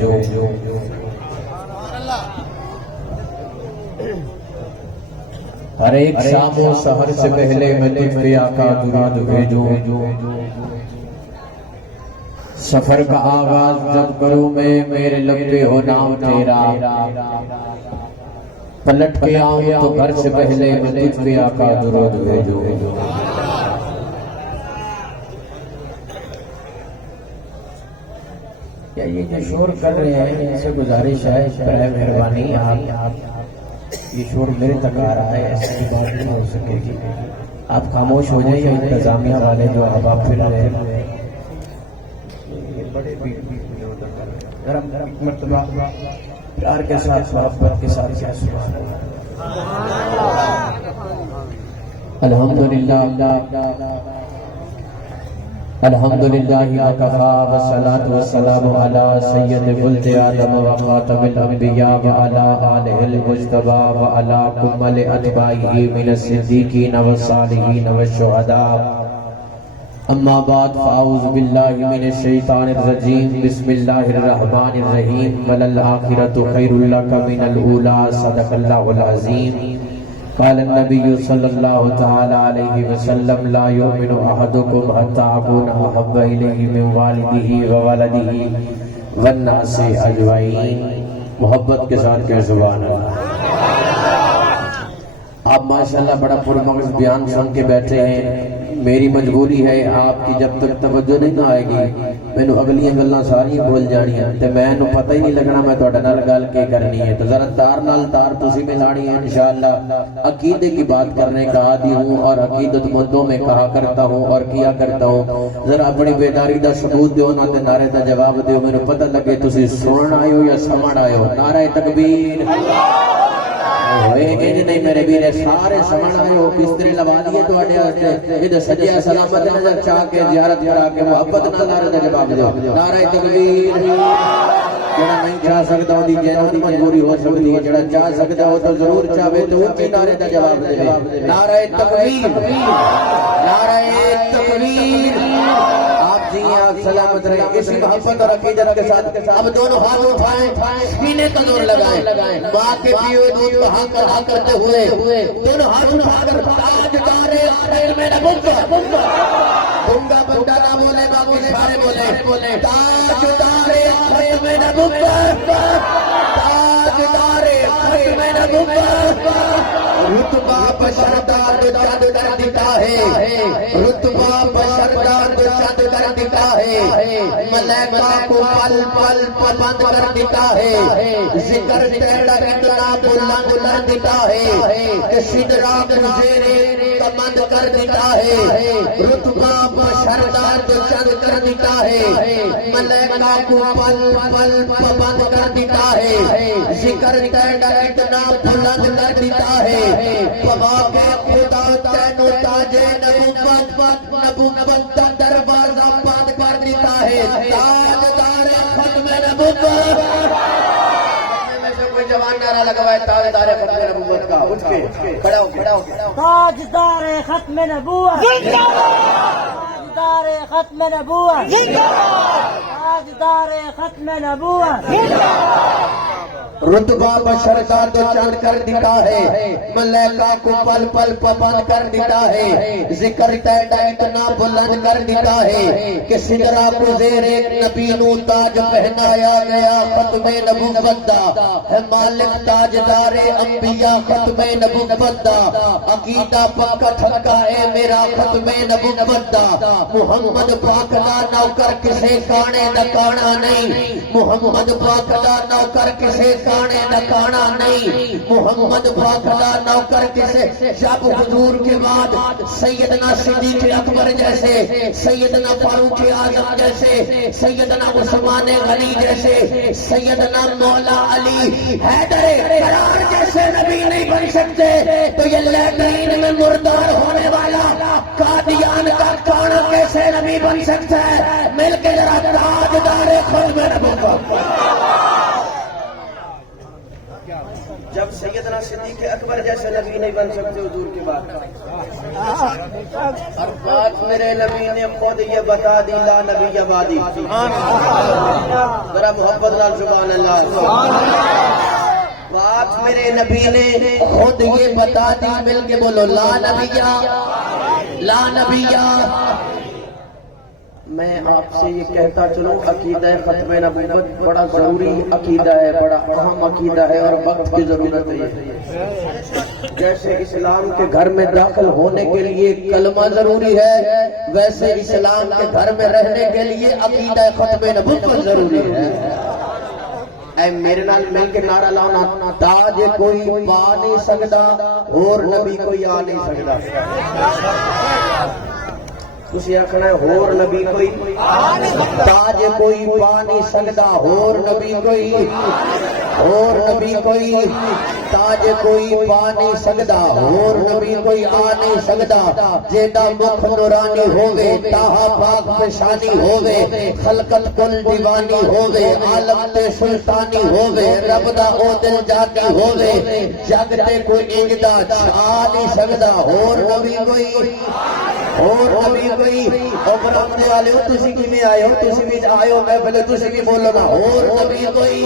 بھیجو ہر ایک شام و سحر سے پہلے میں تجھ پہ آقا درود بھیجوں سفر کا آغاز جب کروں میں میرے لب پہ ہو نام تیرا پلٹ کے آؤں تو گھر سے پہلے میں تجھ پہ آقا درود بھیجوں کیا یہ جو شور کر رہے ہیں ان سے گزارش ہے برائے مہربانی آپ یہ شور میرے تک آ رہا ہے ایسے کی بات نہیں ہو سکے گی آپ خاموش ہو جائیں یا انتظامیہ والے جو آپ پھر رہے ہیں مرتبہ پیار کے ساتھ محبت کے ساتھ کیا سبحان الحمدللہ الحمدللہ وکفا والصلاة والسلام علی سید ولد آدم وخاتم الانبیاء وعلی آلہ المجتبی وعلی کمل اتباعہ من الصدیقین والصالحین والشہداء اما بعد فاعوذ باللہ من الشیطان الرجیم بسم اللہ الرحمن الرحیم وللآخرۃ خیر لک من الاولی صدق اللہ العظیم قال النبی صلی اللہ تعالی علیہ وسلم لا یؤمن احدکم حتی اکون احب الیہ من والدہ وولدہ والناس اجمعین محبت کے ساتھ کہ سبحان اللہ آپ ماشاءاللہ بڑا پرمغز بیان سن کے بیٹھے ہیں میری مجبوری ہے آپ کی جب تک توجہ نہیں نہ آئے گی میں نے اگلیاں گلاں ساری بھول جانی ہیں تے میں نے پتہ ہی نہیں لگنا میں تہاڈے نال گل کی کرنی ہے تو ذرا تار نال تار تسی ملانی ہے انشاءاللہ عقیدے کی بات کرنے کا عادی ہوں اور عقیدت مندوں میں کہا کرتا ہوں اور کیا کرتا ہوں ذرا اپنی بیداری دا ثبوت دیو نہ تے نعرے دا جواب دیو میں نے پتہ لگے تسی سنن آئے ہو یا سمجھ آئے ہو نعرہ تکبیر انج نہیں میرے بیرے سارے سمجھ آئے ہو بسترے لوا دیے تو آڈے آستے ادھر سجیہ سلامت نظر چاہ کے زیارت کرا کے محبت نہ نعرہ دا جواب دیو نعرہ تکبیر جڑا نہیں چاہ سکتا ہو دی جینوں دی مجبوری ہو سکتی ہے جڑا چاہ سکتا ہو تو ضرور چاہے تو ان کی نعرے دا جواب دے نعرہ تکبیر نعرہ تکبیر آپ جی ہیں آپ سلامت رہے اسی محبت اور عقیدت کے ساتھ اب دونوں ہاتھ اٹھائیں سینے کا زور لگائیں ماں کے پیو دودھ کا حق ادا کرتے ہوئے دونوں ہاتھ اٹھا کر تاجدار خیر میں نبوت بنگا بندہ نہ بولے باقی سارے بولے تاجدار خیر میں نبوت تاجدار خیر میں نبوت رتبہ بشردار دو چاند کر دیتا ہے رتبہ بشردار دو چاند کر دیتا ہے ملائکہ کو پل پل پابند کر دیتا ہے ذکر تیرا اتنا بلند کر دیتا ہے کہ سدرا کو زیر کمند کر دیتا ہے رتبہ بشردار دو چاند کر دیتا ہے ملائکہ کو پل پل پابند کر دیتا ہے ذکر تیرا اتنا بلند کر دیتا ہے بابا کے خدا تینو تاجے نبوت کا دروازہ بند کر دیتا ہے تاجدار ختم نبوت میں سے کوئی جوان نعرہ لگوائے تاجدار ختم نبوت کا اٹھ کے کھڑا ہو تاجدار ختم نبوت تاجدار ختم نبوت تاجدار ختم نبوت رتبہ بشردار دو چاند کر دیتا ہے ملائکہ کو پل پل پابند کر دیتا ہے ذکر تیرا اتنا بلند کر دیتا ہے کہ سدرا کو زیر ایک نبی نو تاج پہنایا گیا ختم نبوت دا ہے مالک تاجدار انبیاء ختم نبوت دا عقیدہ پکا ٹھکا ہے میرا ختم نبوت دا محمد پاک دا نوکر کسے کانے نکانا نہیں محمد پاک دا نوکر کسے کانے نکانا نہیں محمد پاک دا نوکر کسے جب حضور کے بعد سیدنا صدیق اکبر جیسے سیدنا فاروق اعظم جیسے سیدنا عثمان غنی جیسے سیدنا مولا علی حیدر قرار جیسے نبی نہیں بن سکتے تو یہ لیٹرین میں مردار ہونے والا قادیان کا کانا کیسے نبی بن سکتا ہے مل کے ذرا تاجدار ختم نبوت جب سیدنا صدیق اکبر جیسے نبی نہیں بن سکتے حضور کے بعد، اور بات میرے نبی نے خود یہ بتا دی، لا نبی بعدی. ذرا محبت نال سبحان اللہ. بات میرے نبی نے خود یہ بتا دی، مل کے بولو لا نبیہ لا نبیہ. میں آپ سے یہ کہتا چلوں، عقیدہ ختم نبوت بڑا ضروری عقیدہ ہے، بڑا اہم عقیدہ ہے اور وقت کی ضرورت ہے. جیسے اسلام کے گھر میں داخل ہونے کے لیے کلمہ ضروری ہے، ویسے اسلام کے گھر میں رہنے کے لیے عقیدہ ختم نبوت ضروری ہے. اے میرے نال مل کے نعرہ لاؤ، تاج کوئی پا نہیں سکتا اور نبی کوئی آ نہیں سکتا. تسی آکھنا ہے ہور نبی کوئی تاج کوئی پا نہیں سکتا، ہور نبی کوئی تاج کوئی پا نہیں سکتا، ہور نبی کوئی آ نہیں سکتا. جیدا مکھ نورانی ہووے، تاہا پاک پشانی ہووے، خلقت کل دیوانی ہووے، عالم تے سلطانی ہووے، رب دا او دل جاتی ہووے، جگ تے کوئی انجدا چھا نہیں سکتا، ہور نبی کوئی اور نبی کوئی. اور بنانے والے ہو تسی کی میں آئے ہو، تسی بھی آئے ہو، میں بلے تسی کی بولو نا. اور نبی کوئی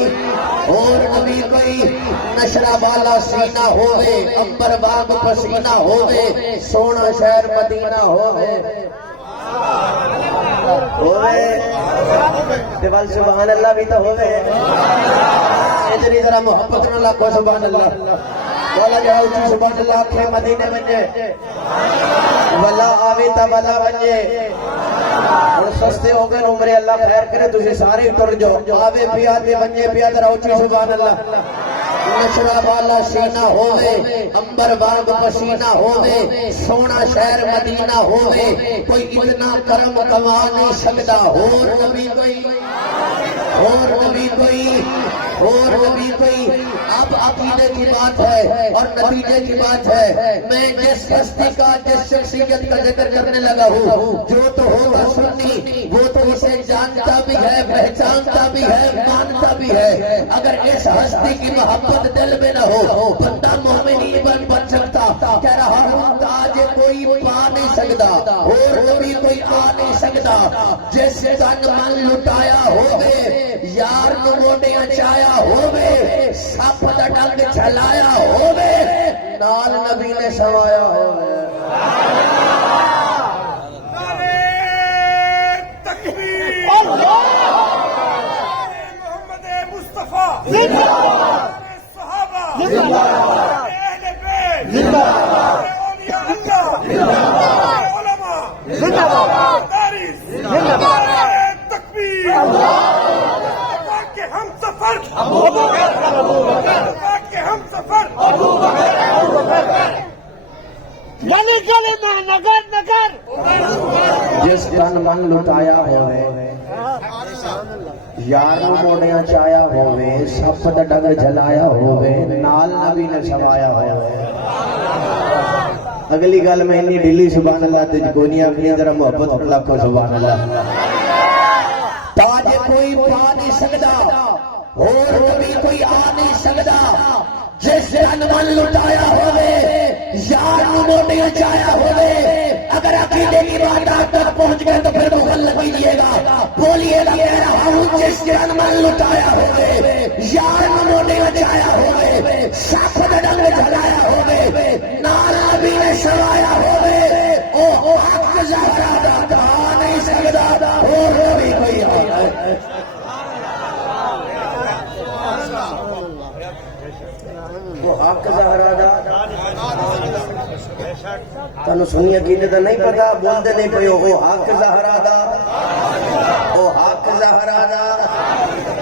نشرہ بالا سینہ ہووے، امبر باغ پسینہ ہووے، سونا شہر مدینہ ہووے. دیوال سبحان اللہ بھی تو ہووے. اتنی ذرا محبت نہ لاکھو سبحان اللہ. والا جہاں اچھی سبحان اللہ آنکھیں مدینے بنجے، والا آوی تا والا بنجے. اور سستے ہو گئے عمرے، اللہ خیر کرے تجھے سارے ٹر جو آوے پیا دے بنجے پیا در اچھی سبحان اللہ. نشرہ بالا سینہ ہووے، امبر باغ پسینہ ہووے، سونا شہر مدینہ ہووے، کوئی اتنا کرم کما نہیں سکتا. اور نبی کوئی اب عقیدے کی بات ہے اور نتیجے کی بات ہے. میں جس ہستی کا جس شخصیت کا ذکر کرنے لگا ہوں، جو تو ہوگا سنی وہ تو اسے جانتا بھی ہے، پہچانتا بھی ہے، مانتا بھی ہے. اگر اس ہستی کی محبت دل میں نہ ہو بندہ مومن نہیں بن سکتا. کہہ رہا ہوں تاج کوئی پا نہیں سکتا اور نبی کوئی آ نہیں سکتا. جس تن من لٹایا ہوگے، یار نو موڈیاں چایا ہوگے، سپ دا ڈنگ چلایا ہوگے، نال نبی نے سوایا ہوگے. تکبیر محمد مصطفیٰ صحابہ اہل بیت اولیاء اللہ علماء دارس تکبیر. کہ ہم سفر کہ ہم سفر گلی گلی میں نگر نگر. جس تن من لٹایا ہوئے، یار نو موڑیاں چایا ہوئے، سپ دا ڈنگ جلایا ہوئے، نال نبی نے سوایا ہوئے. اگلی گل میں انی ڈیلی سبحان اللہ تجھ کو نہیں آخری، ذرا محبت لاکھو سبحان اللہ. تاج کوئی پا نہیں سکتا اور نبی کوئی آ نہیں سکتا. جس تن من لٹایا ہوئے، یار نو موٹیاں چایا ہوئے. اگر عقیدے کی بات آپ تک پہنچ گئے تو پھر مغل کیجیے گا، بولیے گا کہہ رہا ہوں جس تن من لٹایا ہوئے، یار نو موٹیاں چایا ہوئے، سپ دا ڈنگ جلایا ہوئے، نال نبی نے سوایا ہوئے. او حق زہرا دا آ نہیں سکتا اور نبی کوئی آ ہے. وہ حق زہرا دا تنو سنی عقیدے دا نہیں پتا، بولتے نہیں پے. وہ حق زہرا دا، وہ حق زہرا دا.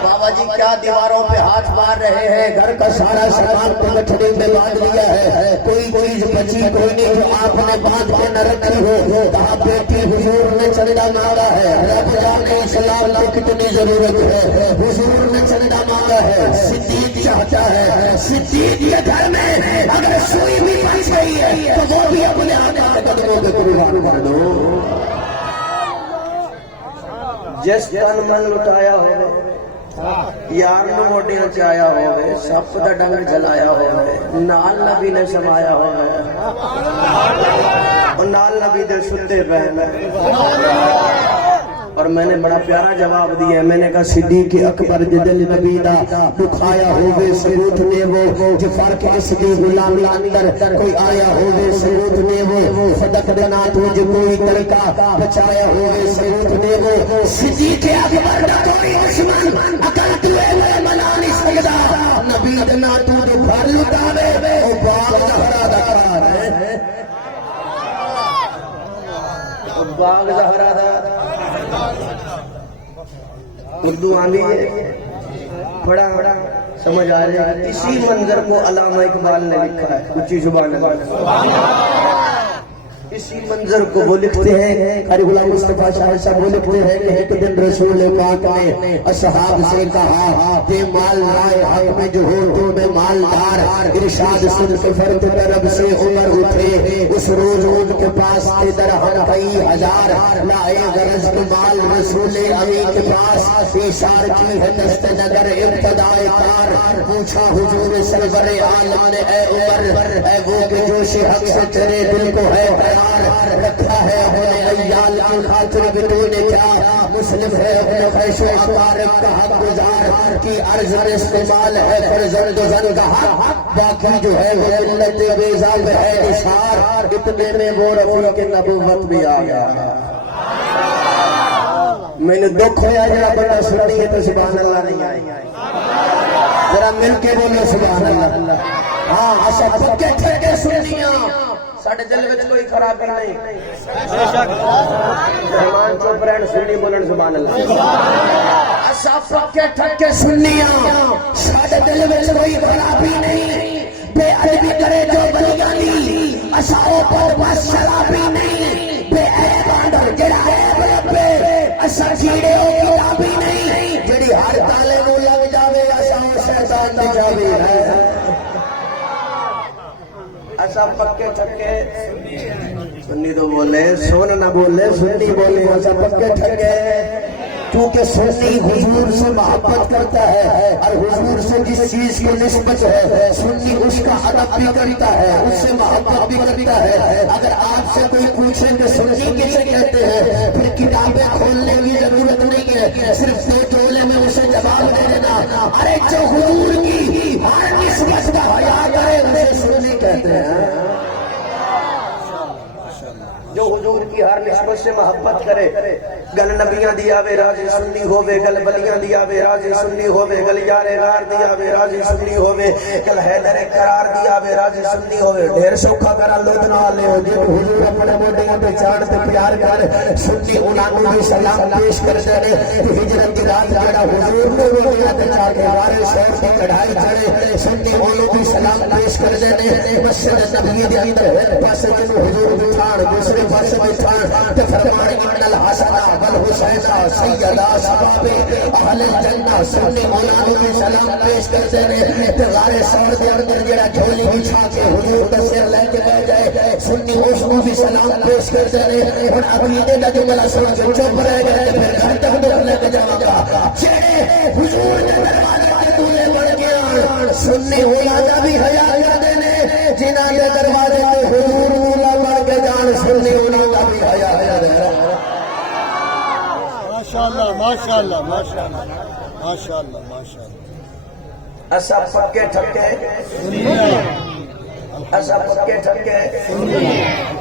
بابا جی کیا دیواروں پہ ہاتھ مار رہے ہیں، گھر کا سارا سامان کو گٹھڑے میں باندھ لیا ہے، کوئی چیز بچی کوئی نہیں جو آپ نے باندھ کے نہ رکھی ہو. کہا بیٹی حضور نے چندہ مانگا ہے، رب جانے اسلام کو کتنی ضرورت ہے. حضور نے چندہ مانگا ہے، صدیق چاہتا ہے. صدیق کے گھر میں اگر سوئی بھی بچ گئی ہے تو وہ بھی اپنے آقا کے قدموں کے قربان کر دو. جس تن من لٹایا ہو یار نو موڈیاں چ آیا ہوئے سپ دا ڈنگ جلایا ہوئے نال نبی نے سمایا ہوئے اور نال نبی دے ستے پہنے اور میں نے بڑا پیارا جواب دیا میں نے کہا صدیق اکبر جدل نبی دا دکھایا ہوئے ثبوت نے وہ جفار کے اس دی غلامی اندر کوئی آیا ہوئے ثبوت نے وہ صدق دینا تجھ کوئی طریقہ بچایا ہوئے ثبوت نے وہ صدیق اکبر دا کوئی دشمن عقل توے میں منا نہیں سکدا نبی دینا تو گھر لٹاوے او باغ زہرا دا قرار ہے باغ زہرا دا اردو آندھی ہے بڑا سمجھ آ رہا ہے اسی منظر کو علامہ اقبال نے لکھا ہے اچھی زبان اللہ اسی منظر کو وہ لکھتے ہیں قاری غلام مصطفیٰ شاہ صاحب وہ لکھتے ہیں کہ ایک دن رسول پاک نے اصحاب سے کہا کہ مال رائے حق میں جو ہو تو میں مالدار ارشاد سن کے فرد طرف سے عمر اٹھے اس روز ان کے پاس تھے درہم کئی ہزار لائے غرض کے مال رسول امی کے پاس اشار کی ہے دست نگر ابتدائے کار پوچھا حضور سرور عالم نے اے عمر اے وہ کہ جوش حق سے تیرے دل کو ہے رکھا ہے اپنے ایال کی خاطر بھی تو نے کیا مسلم ہے اپنے خیش و اقارب کا حق گزار کی عرض میں استعمال ہے فرزند و زن کا حق باقی جو ہے وہ ملت بیزاب ہے اشار اتنے میں وہ رفیق نبوت بھی آ گیا میں نے دکھ ہویا جڑا بڑا سنی ہے تو سبحان اللہ نہیں آئی ذرا مل کے بولو سبحان اللہ ہاں ایسا پکے ٹھیکے سنیاں ساڑھے دل وچ کوئی خرابی نہیں رحمان چوپ رہن سنی بولن سبحان اللہ ایسا پکے ٹھیکے سنیاں ساڑھے دل وچ کوئی خرابی نہیں بے عربی کرے جو بلیانی ایسا اوپر بس شرابی نہیں بے عیب آنڈر جڑا عیب ربے ایسا جیڑے ہو کتابی نہیں جڑی ہر تالے نو لگ جاوے ایسا شیطان دی جاوے ہے ایسا پکے ٹھکے سنی تو بولے سون نہ بولے سنی بولے ایسا پکے ٹھکے کیونکہ سنی حضور سے محبت کرتا ہے اور حضور سے جس چیز کی نسبت ہے سنی اس کا ادب بھی کرتا ہے اس سے محبت بھی کرتا ہے اگر آپ سے کوئی پوچھے کہ سنی کسے کہتے ہیں پھر کتابیں کھولنے کی ضرورت نہیں ہے صرف دو جملے میں اسے جواب دے دینا ارے جو حضور کی ہر نسبت کا حیا کرے اسے سنی کہتے ہیں جو حضور کی ہر نسبت سے محبت کرے گل نبیاں دیا وے راضی سنی ہووے گل بلیاں دیا وے راضی سنی ہووے گل یار غار دیا وے راضی سنی ہووے گل حیدر قرار دیا وے راضی سنی ہووے ڈھیر سوکھا کرا لوٹ نہ لے ہو جب حضور اپنے موڈیاں پہ چاڑ تے پیار کر سنی انہاں کو بھی سلام پیش کر دے ہجرت کی رات جڑا حضور نے موڈیاں تے چاڑ کے وارے شہر کی کڑھائی چڑھے سنی انہوں بھی سلام پیش کر دے مسجد نبی دے اندر پاس جنوں حضور بٹھان دوسرے پاس بٹھان تے فرمانے ان الحسن والحسین سیدا شباب اہل الجنہ سنی انہوں بھی سلام پیش کر دے تے غار شہر دے اندر جڑا جھولی بچھا کے حضور دا سر لے کے بیٹھ جائے سنی اس کو بھی سلام پیش کر دے ہن عقیدے دا جملہ سن کے چپ رہ گئے پھر گھر تک لے کے جاواں گا جڑے حضور دے دروازے تے تولے بڑھ کے سنی انہاں دا بھی حیا کردے نے جنہاں دے دروازے تے حضور نوں لگا کے جان سنی انہاں دا بھی حیا کردے ماشاءاللہ ماشاءاللہ ماشاءاللہ ماشاءاللہ ماشاءاللہ ایسا پکے ٹھکے ایسا پکے ٹھکے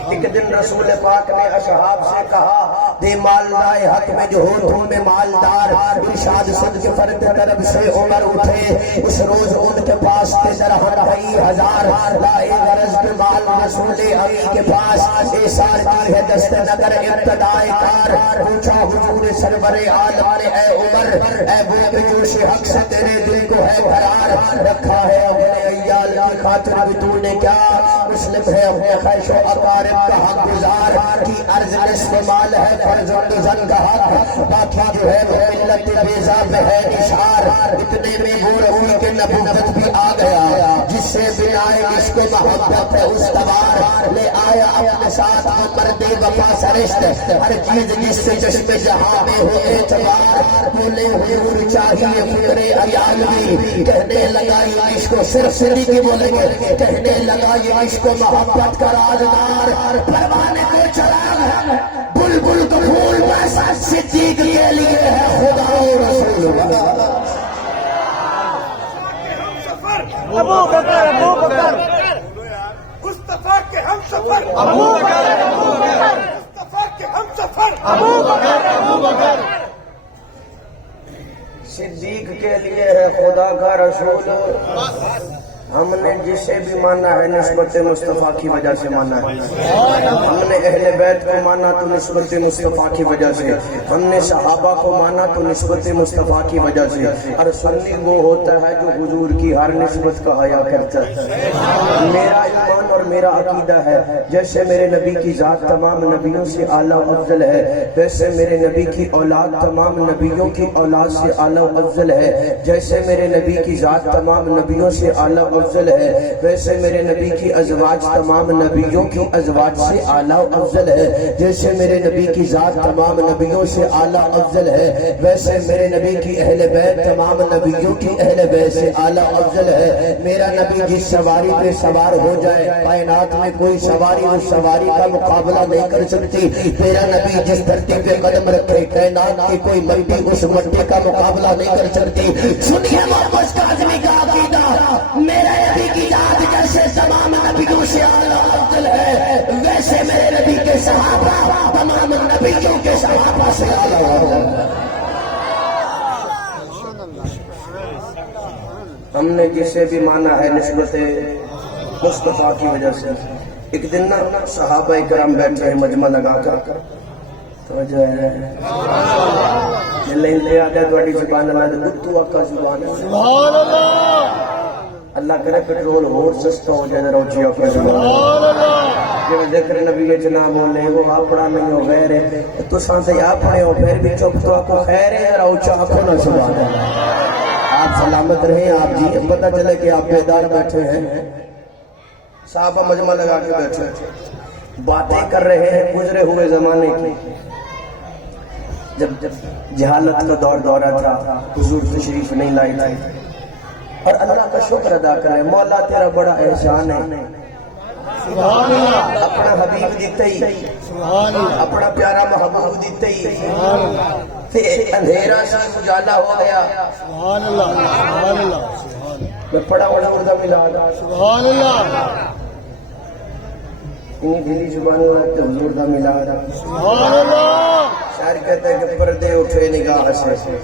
ایک دن رسول پاک نے اصحاب سے کہا دے مال لائے حق میں جو ہو تم میں مالدار ارشاد سن کے فرد طرف سے عمر اٹھے اس روز ان کے پاس تھے درہم کئی ہزار لائے غرض کے مال رسول امی کے پاس ایثار کی ہے دست نگر ابتدائے کار پوچھا حضور سرور عالم نے اے عمر اے وہ کہ جوش حق سے تیرے دل کو ہے قرار رکھا ہے اپنے ایال کی خاطر بھی تو نے کیا مسلم ہے اپنے خیش و اقارب کا حق گزار کی عرض نصف مال ہے فرزند زن کا حق باقی جو ہے وہ ملت بیزاب ہے اشار اتنے میں وہ رسول کے نبوت بھی آ گیا جس سے بنا عشق و محبت ہے استوار لے آیا اپنے ساتھ مرد وفا سرشت ہر چیز جس سے چشم جہاں میں ہو اعتبار بولے حضور چاہیے فکر عیالوی کہنے لگا یہ عشق و صرف سری کی بولیں گے کہنے لگا یہ عشق و محبت کا رازدار پروانے کو چراغ بلبل کو پھول بس صدیق کے لیے ہے خدا و رسول ابو بکر ابو بکر مصطفیٰ کے ہم سفر ابو بکر ابو بکر مصطفیٰ کے ہم سفر ابو بکر ابو بکر صدیق کے لیے ہے خدا کا رسول ہم نے جسے بھی مانا ہے نسبت مصطفیٰ کی وجہ سے مانا ہے ہم نے اہل بیت کو مانا تو نسبت مصطفیٰ کی وجہ سے ہم نے صحابہ کو مانا تو نسبت مصطفیٰ کی وجہ سے اور سنی وہ ہوتا ہے جو حضور کی ہر نسبت کا حیا کرتا ہے میرا ایمان اور میرا عقیدہ ہے جیسے میرے نبی کی ذات تمام نبیوں سے اعلیٰ افضل ہے ویسے میرے نبی کی اولاد تمام نبیوں کی اولاد سے اعلیٰ افضل ہے جیسے میرے نبی کی ذات تمام نبیوں سے اعلیٰ افضل ہے ویسے میرے نبی کی ازواج تمام نبیوں کی ازواج سے اعلیٰ افضل ہے جیسے میرے نبی کی ذات تمام نبیوں سے اعلیٰ افضل ہے ویسے میرے نبی کی اہل بیت تمام نبیوں کی اہل بیت سے اعلیٰ افضل ہے میرا نبی جس سواری پہ سوار ہو جائے کائنات میں کوئی سواری اس سواری کا مقابلہ نہیں کر سکتی میرا نبی جس دھرتی پہ قدم رکھے کائنات کی کوئی مٹی اس مٹی کا مقابلہ نہیں کر سکتی سنیے محمد کاظمی کا عقیدہ میرے نبی کی ذات جیسے تمام نبیوں سے اعلیٰ افضل ہے ویسے میرے نبی کے صحابہ تمام نبیوں کے صحابہ سے اعلیٰ افضل ہے ہم نے جسے بھی مانا ہے نسبت مصطفیٰ کی وجہ سے ایک دن نا صحابہ کرام بیٹھے ہیں مجمع لگا کر توجہ ہے لے آتا ہے تھوڑی زبان اللہ تو آقا زبان اللہ کرے پیٹرول اور سستا ہو جائے روچی اپنے زبان جب ذکر نبی میں جنا بولے وہ اپنا نہیں ہو غیر ہے تو سانتے اپنے ہو پھر بھی چپ تو آپ کو خیر ہے روچا اپنا زبان ہے آپ سلامت رہیں آپ جی پتہ چلے کہ آپ بیدار بیٹھے ہیں صحابہ مجمع لگا کے بیٹھے باتیں کر رہے ہیں گزرے ہوئے زمانے کی جب جہالت کا دور دورہ تھا حضور تشریف نہیں لائی تھی اور اللہ کا شکر ادا کرے مولا تیرا بڑا احسان ہے اپنا حبیب دیتے ہی اپنا پیارا محبوب دیتے ہی اندھیرا سے اجالا ہو گیا میں پڑا حضور دا ملاد انہی دلی زبان لگتے حضور دا ملاد شاعر کہتا ہے کہ پردے اٹھے نگاہ سے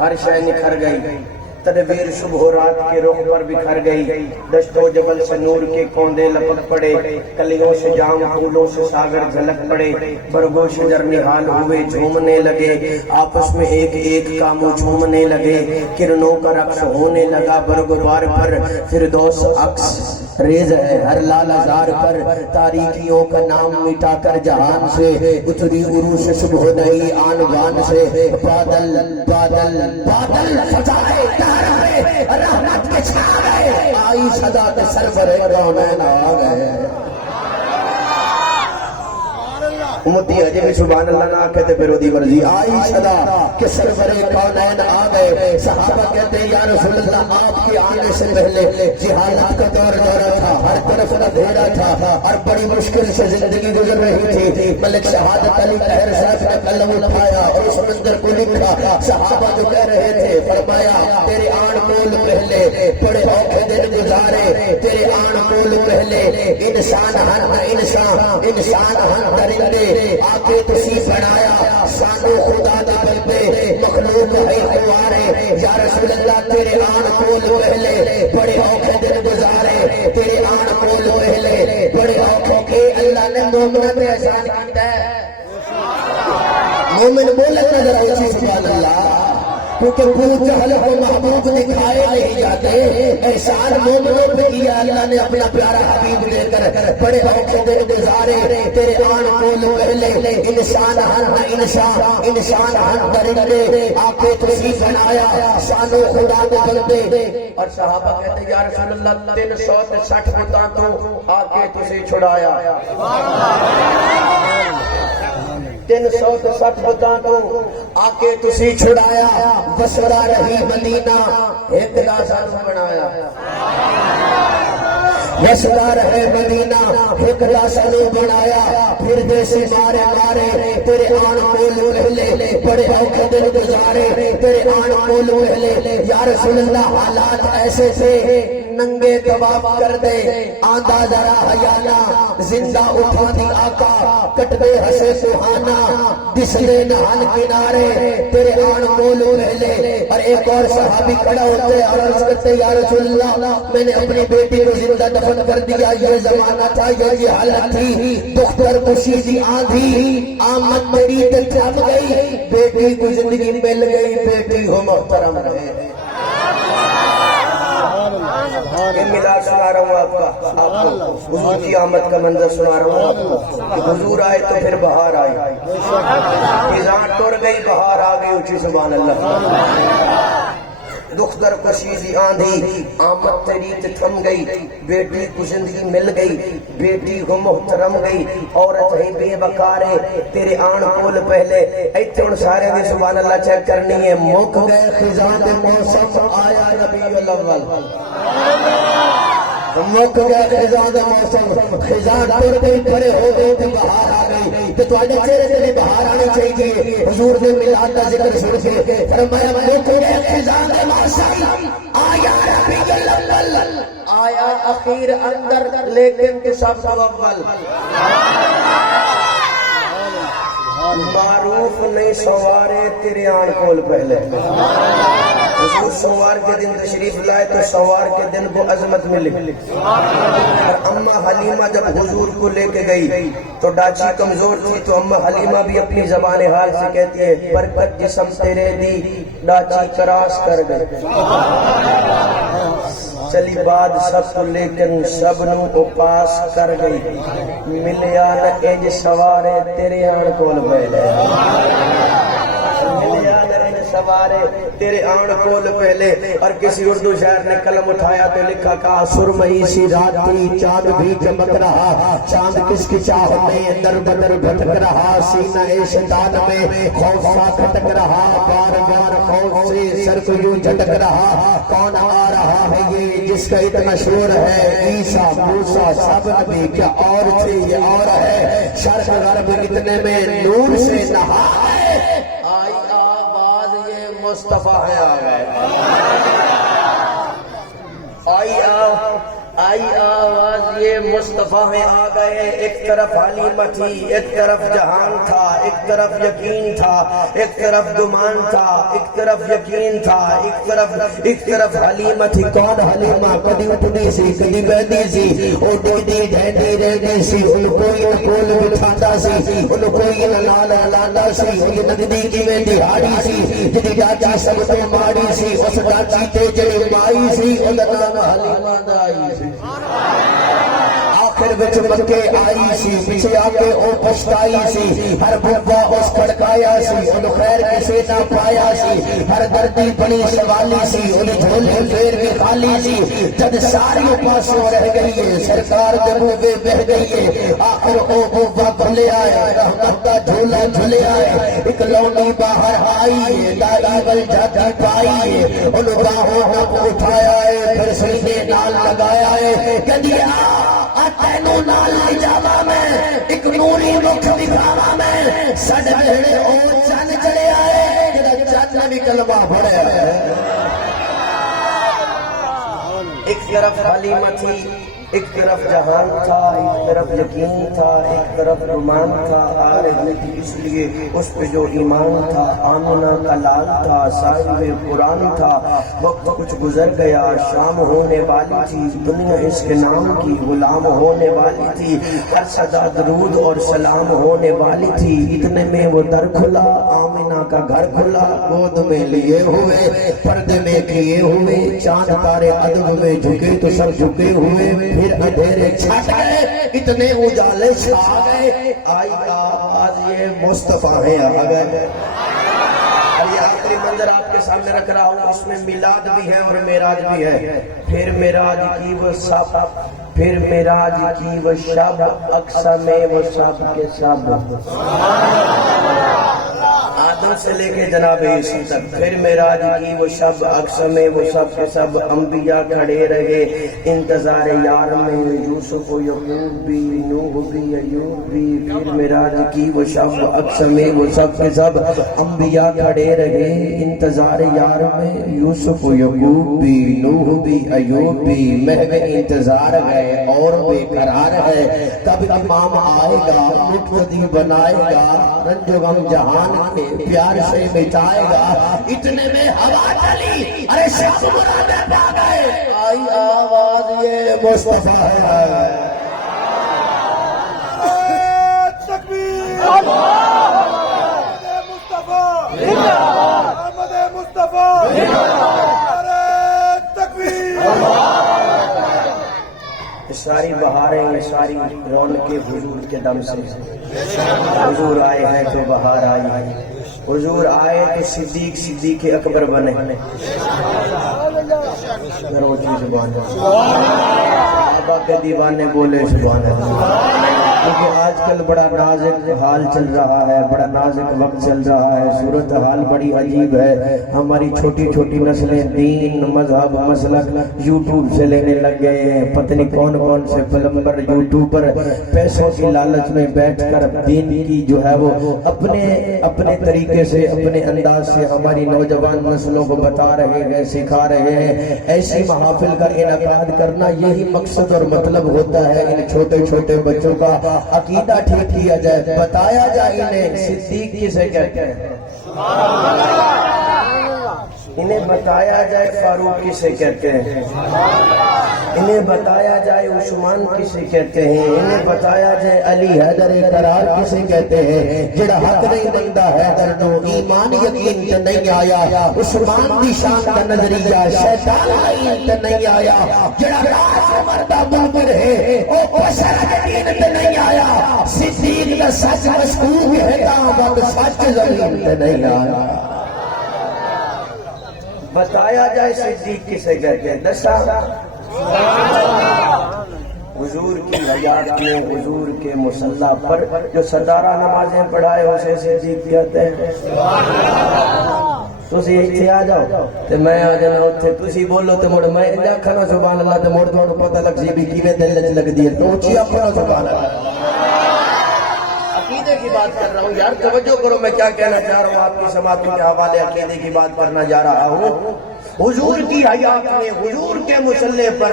ہر شے نکھر گئی تدبیر صبح رات کے رخ پر بکھر گئی دشت و جبل سے نور کے کوندے لپک پڑے کلیوں سے جام پھولوں سے ساگر جھلک پڑے برگو شجر نہال ہوئے جھومنے لگے آپس میں ایک ایک کامو جھومنے لگے کرنوں کا رقص ہونے لگا برگوار پر فردوس عکس ریز ہے ہر لال ازار پر تاریکیوں کا نام مٹا کر جہان سے اتری عروش صبح نئی آن بان سے بادل بادل بادل فتائے رحمت کے چھا گئے آئی صدا کے سرور کونین آ گئے امتی اجے بھی سبحان اللہ نہ کہتے پھر دی مرضی آئی صدا کہ سرور کونین آ گئے صحابہ کہتے ہیں یا رسول اللہ آپ کے آنے سے پہلے جہالت کا دور دورہ تھا ہر طرف اندھیرا تھا اور بڑی مشکل سے زندگی گزر رہی تھی ملک شہادت علی طاہر صاحب نے قلم اٹھایا اور اس منظر کو لکھا صحابہ جو کہہ رہے تھے فرمایا تیرے آن کول پہلے بڑے اوکھے دن گزارے تیرے آن کول پہلے انسان ہن درندے آکے تسی بنایا سانو خدا دا بلدے مخلوق ہے خوارے یا رسول اللہ تیرے آن کول پہلے بڑے اوکھے دن گزارے تیرے آن کول پہلے بڑے اوکھوں کے اللہ نے مومنہ میں احسان کیتا ہے مومن بولے نظر آئی سبحان اللہ کیونکہ ابو جہل کو محبوب دکھائے نہیں جاتے، احسان مومنوں پہ کیا اللہ نے اپنا پیارا حبیب دے کر، بڑے اوقات دن گزارے تیرے آن کول پہلے، انسان انسان ہن درندے آکے تسی بنایا سانو خدا دے بندے۔ اور صحابہ کہتے ہیں یا رسول اللہ 360 بتاں تو آکے تسی چھڑایا، 360 بتاں تو آکے تسی چھڑایا، بسرا رہی مدینہ ایک دا سانو بنایا، بسرا رہے مدینہ ایک دا سانو بنایا، پھر دیسی مارے مارے تیرے آن کول پہلے، بڑے اوقات دن گزارے تیرے آن کول پہلے، یا رسول اللہ حالات ایسے سے ننگے طواف کر دے، آندھا ذرا حیانا زندہ اٹھا دی آقا، کٹ دے ہسے سہانا دسلے نہال کنارے تیرے آن کول پہلے۔ اور ایک اور صحابی کھڑا ہوتے اور عرض کرتے یا رسول اللہ میں نے اپنی بیٹی کو زندہ دفن کر دیا، یہ زمانہ تھا، یہ حالت تھی، دختر خوشی سی آندھی آمد میری تے تھم گئی، بیٹی کو زندگی مل گئی، بیٹی ہو محترم ہے۔ یہ ملاد سنا رہا ہوں آپ کو، حضور کی آمد کا منظر سنا رہا ہوں آپ کو، کہ حضور آئے تو پھر بہار آئی، خزاں ٹر گئی بہار آ گئی، اونچی سبحان اللہ۔ دختر کشیدی آندھی آمد تیری تے تھم گئی، بیٹی کو زندگی مل گئی، بیٹی کو محترم گئی، عورت ہی بے بکارے تیرے آن کول پہلے۔ ایتھے ان سارے دی سبحان اللہ چیک کرنی ہے، مک گئے خزاں دے موسم آیا ربیع الاول، مک گئے خزاں دا موسم، خزاں ٹر گئی پرے ہو گئی تے بہار آ گئی، تے تواڈے چہرے تے بھی بہار آنی چاہیے۔ حضور دے میلاد دا ذکر سن کے فرمایا مک گئے خزاں دا موسم آیا ربیع الاول، آیا اخیر اندر لیکن تو سب اول، معروف نہیں سوارے تیرے آن کول پہلے۔ حضور سوار کے دن تشریف لائے تو سوار کے دن کو عظمت ملی، اور اماں حلیمہ جب حضور کو لے کے گئی تو ڈاچی کمزور تھی، تو اماں حلیمہ بھی اپنی زبان حال سے کہتی ہے برکت جسم تیرے دی ڈاچی کراس کر گئے، چلی بات سب کو لیکن سب نو کو پاس کر گئی، ملیا نہ انج سوارے تیرے آن کول پہلے، ملیا نہ انج سوارے تیرے آن کول پہلے۔ اور کسی اردو شاعر نے قلم اٹھایا تو لکھا کہا سرمئی سی رات تھی چاند بھی چمک رہا، چاند کس کی چاہت میں در بدر بھٹک رہا، سینہ شیطان میں خوف سا کھٹک رہا، بار بار خوف سے سر کو یوں جھٹک رہا، کون آ رہا ہے یہ جس کا اتنا شور ہے، عیسیٰ موسیٰ سب نبی کیا اور تھے یہ اور ہے، شرق غرب اتنے میں نور سے نہا ہے، آئی آواز یہ مصطفیٰ ہے آ گئے، آئی آواز یہ مصطفیٰ میں آ گئے۔ ایک طرف حلیمہ تھی، ایک طرف جہان تھا، ایک طرف یقین تھا، ایک طرف گمان تھا، ایک طرف یقین تھا، ایک طرف حلیمہ تھی۔ کون حلیمہ؟ کدی اٹھدی سی کدی بیٹھی سی، او ڈیڈی ڈھینڈی رہتی سی، ان کوئی نہ کول بٹھاتا سی، ان کوئی نہ نال ہلاتا سی، ان نگدی کیویں دہاڑی سی، جدی ڈاچی سب تو ماڑی سی، اس ڈاچی تے جڑی مائی سی ان دا نام حلیمہ دا آئی سی۔ آخر بچ مکے آئی سی، پیچھے آکے او پچھتائی سی، ہر بھوبا اس کھڑکایا سی، ان خیر کسے نہ پایا سی، ہر دردی بڑی سوالی سی، ان جھولے پھیر بھی خالی سی، جد ساری پاسوں رہ گئی ہے، سرکار دے بوبے بہ گئی ہے، آخر او بوبا بھلے آئے، رحمت دا جھولا جھلے آئے، ایک لونی باہر آئی ہے، دائی ول جاتی پائی ہے، ان باہوں تک اٹھایا ہے، پھر سینے نال لگایا ہے، کہدی تینو نال لے جاوا میں، ایک نوری مکھ دکھاوا میں، سڈ جڑے او چن چلے آئے، جڑا چن بھی کلمہ پڑھیا ہے۔ ایک طرف حلیمہ تھی، ایک طرف جہان تھا، ایک طرف یقین تھا، ایک طرف گمان تھا، آ رہی تھی اس لیے اس پہ جو ایمان تھا۔ آمنہ کا لال تھا، صاحب قرآن تھا، وقت کچھ گزر گیا، شام ہونے والی تھی، دنیا اس کے نام کی غلام ہونے والی تھی، ہر صدا درود اور سلام ہونے والی تھی۔ اتنے میں وہ در کھلا، آمنہ کا گھر کھلا، گود میں لیے ہوئے، پردے میں کیے ہوئے، چاند تارے ادب میں جھکے تو سب جھکے ہوئے، پھر اندھیرے چھٹ گئے، اتنے اجالے چھا گئے، آئی آواز یہ مصطفیٰ ہے آ گئے۔ یہ آخری منظر آپ کے سامنے رکھ رہا ہوں، اس میں میلاد بھی ہے اور معراج بھی ہے۔ پھر معراج کی وہ سب، پھر معراج کی وہ شب، اقصی میں وہ سب کے سب، آدم سے لے کے جناب عیسی تک۔ پھر معراج کی وہ شب، اقصی میں وہ سب کے سب، انبیاء کھڑے رہے انتظار یار میں، یوسف و یعقوب بھی، نوح بھی، ایوب بھی۔ پھر معراج کی وہ شب، اقصی میں وہ سب کے سب، انبیاء کھڑے رہے انتظار یار میں، یوسف و یعقوب بھی، نوح بھی، ایوب بھی۔ محو انتظار ہے اور بے قرار ہے، کب امام آئے گا، مقتدی بنائے گا، رنج و غم جہان کے پیار سے مٹائے گا۔ اتنے میں ہوا چلی، ارے شب مرادے پا گئے، آئی آواز یہ مصطفیٰ ہے۔ تکبیر، احمد مصطفیٰ، احمد مصطفیٰ، نعرہ تکبیر۔ یہ ساری بہاریں، یہ ساری رونقیں حضور کے دم سے۔ حضور آئے ہیں تو بہار آئی ہے، حضور آئے کہ صدیق صدیق اکبر بنے۔ روچی زبان صحابہ کے دیوانے بولے سبحان اللہ۔ کیونکہ آج کل بڑا نازک حال چل رہا ہے، بڑا نازک وقت چل رہا ہے، صورت حال بڑی عجیب ہے۔ ہماری چھوٹی چھوٹی نسلیں دین، مذہب، مسلک یوٹیوب سے لینے لگ گئے ہیں۔ پتہ نہیں کون کون سے پلمبر یوٹیوبر پیسوں کی لالچ میں بیٹھ کر دین کی جو ہے وہ اپنے طریقے سے، اپنے انداز سے ہماری نوجوان نسلوں کو بتا رہے ہیں، سکھا رہے ہیں۔ ایسی محافل کا انعقاد کرنا یہی مقصد اور مطلب ہوتا ہے، ان چھوٹے چھوٹے بچوں کا عقیدہ ٹھیک کیا جائے، بتایا جائے انہیں صدیق کسے کہتے ہیں، انہیں بتایا جائے فاروق کسے کہتے ہیں، انہیں بتایا جائے عثمان کسے کہتے ہیں، انہیں بتایا جائے علی حیدر قرار کسے کہتے ہیں۔ جڑا حق نہیں بندہ حیدر نو، ایمان یقین تے نہیں آیا، عثمان دی شان دا نظریہ شیطان لائن تے نہیں آیا۔ جڑا راج مردہ منکر ہے او بشر دین تے نہیں آیا، صدیق دا سچ مشکوک ہے تا سچ زمین تے نہیں آیا۔ بتایا جائے صدیق کسے کہتے ہیں، دسا حضور کی حیات میں، حضور کے مصلی پر جو سردارہ نمازیں پڑھائے اسے صدیق کہتے ہیں۔ تسی ایتھے آ جاؤ تے میں آ جانا اوتھے، تسی بولو تے مڑ میں آکھنا سبحان اللہ تے مڑ تھانوں پتہ لگ سی بھی کیویں دل وچ لگدی ہے، تو اونچی آکھنا سبحان اللہ۔ عقیدے کی بات کر رہا ہوں یار، توجہ کرو میں کیا کہنا چاہ رہا ہوں، آپ کی سماعت کے حوالے عقیدے کی بات کرنا جا رہا ہوں۔ حضور کی حیات میں، حضور کے مصلی پر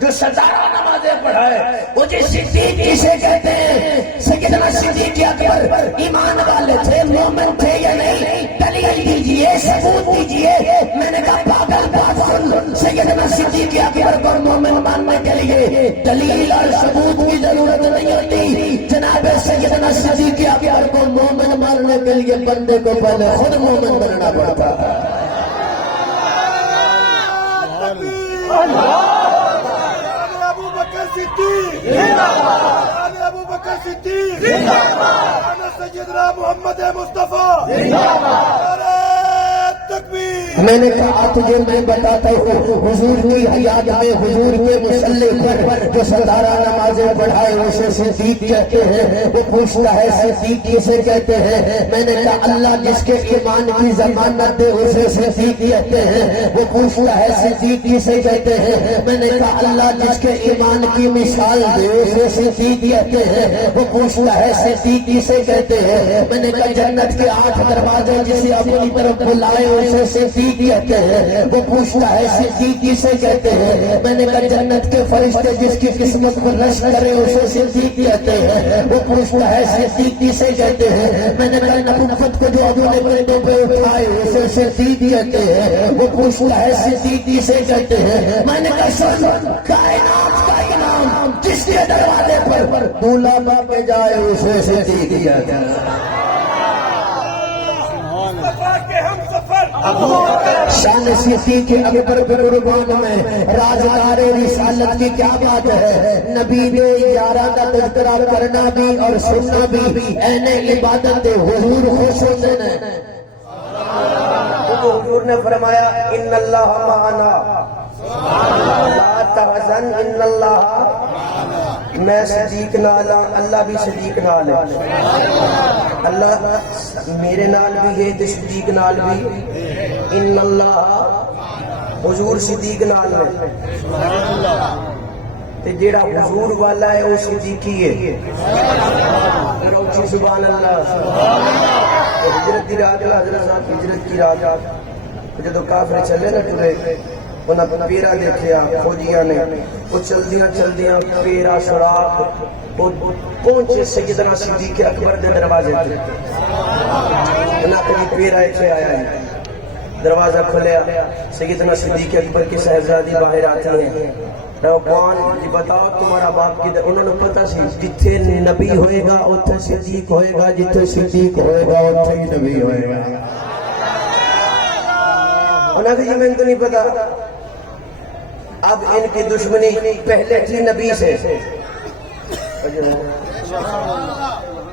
جو ستارہ نمازیں پڑھائے وہ جی صدیق کسے کہتے ہیں؟ سیدنا صدیق اکبر ایمان والے تھے، مومن تھے یا نہیں؟ دلیل دیجئے، ثبوت دیجئے۔ میں نے کہا پاگل بات سن، سیدنا صدیق اکبر کو مومن ماننے کے لیے دلیل اور ثبوت کی ضرورت نہیں ہوتی۔ جناب سیدنا صدیق اکبر کو مومن ماننے کے لیے بندے کو پہلے خود مومن بننا پڑتا ہے۔ ابو بکر صدیق، ابو بکر صدیق، سیدنا محمد مصطفیٰ۔ میں نے کہا تجھے میں بتاتا ہوں، حضور کی حیات میں، حضور کے مصلی پر جو ستارہ نمازیں پڑھائے اسے صدیق کہتے ہیں۔ وہ پوچھتا ہے صدیق کسے کہتے ہیں؟ میں نے کہا اللہ جس کے ایمان کی ضمانت دے اسے صدیق کہتے ہیں۔ وہ پوچھتا ہے صدیق کسے کہتے ہیں؟ میں نے کہا اللہ جس کے ایمان کی مثال دے اسے صدیق کہتے ہیں۔ وہ پوچھتا ہے صدیق کسے کہتے ہیں؟ میں نے کہا جنت کے 8 دروازے جسے اپنی طرف بلائے اسے صدیق صدیق کہتے ہیں. وہ پوچھتا ہے صدیق کسے کہتے ہیں؟ میں نے کہا جنت کے فرشتے جس کی قسمت کو رش کرے اسے صدیق کہتے ہیں. وہ پوچھتا ہے صدیق کسے کہتے ہیں؟ میں نے کہا نبوت کو جو اپنے کندھوں پہ اٹھائے اسے صدیق کہتے ہیں. وہ پوچھتا ہے صدیق کسے کہتے ہیں؟ میں نے کہا سن کائنات کا امام جس کے دروازے پر دولہا بن کے جائے اسے صدیق کہتے ہیں. شان صدیق اکبر قربان میں رازدار رسالت کی کیا بات ہے. نبی نے 11 کا تذکرہ کرنا بھی اور سننا بھی عین عبادت حضور خوش ہوتے ہیں. حضور نے فرمایا ان اللہ معنا لا تحزن ان اللہ، میں صدیق نال ہاں، اللہ بھی صدیق نال ہے. اللہ میرے نال بھی ہے تے صدیق نال بھی. ان اللہ حضور صدیق نال ہے تے جیڑا حضور والا ہے وہ صدیقی ہے. روچی سبحان اللہ. ہجرت کی رات نا حضرت صاحب، ہجرت کی رات جدو کافر چلے نا ٹرے انہاں پیرا دیکھیا فوجیاں نے، وہ چلدیاں چلدیاں پیرا سراغ پہنچے سیدنا صدیق اکبر دے دروازے تے. انہاں کہیں پیرا ایتھے آیا ہے، دروازہ کھلیا، سیدنا صدیق اکبر کی صاحبزادی باہر آتی ہیں. کون جی بتاؤ تمہارا باپ کدھر؟ انہوں نے پتا سی جتھے نبی ہوئے گا اتھے صدیق ہوئے گا، جتھے صدیق ہوئے گا اتھے ہی نبی ہوئے گا. انہوں نے کہا میں تو نہیں پتا. اب ان کی دشمنی پہلے تھی نبی سے،